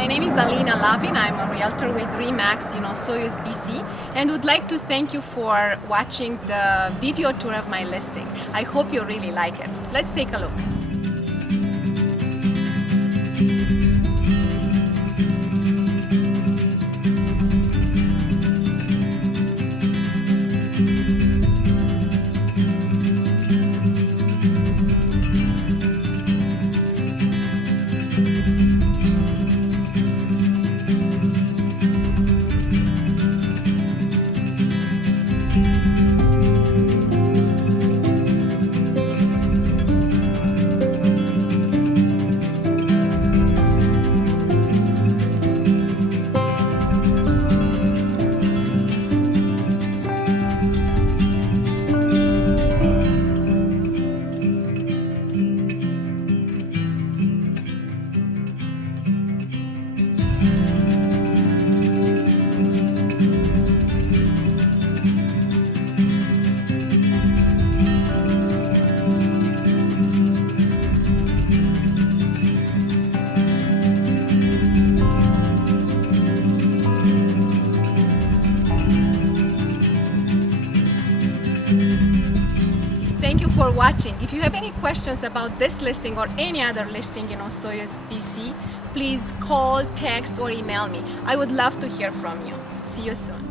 My name is Alina Lovin. I'm a realtor with RE/MAX in Osoyoos, BC, and would like to thank you for watching the video tour of my listing. I hope you really like it. Let's take a look. Thank you for watching. If you have any questions about this listing or any other listing in Osoyoos, BC, please call, text, or email me. I would love to hear from you. See you soon.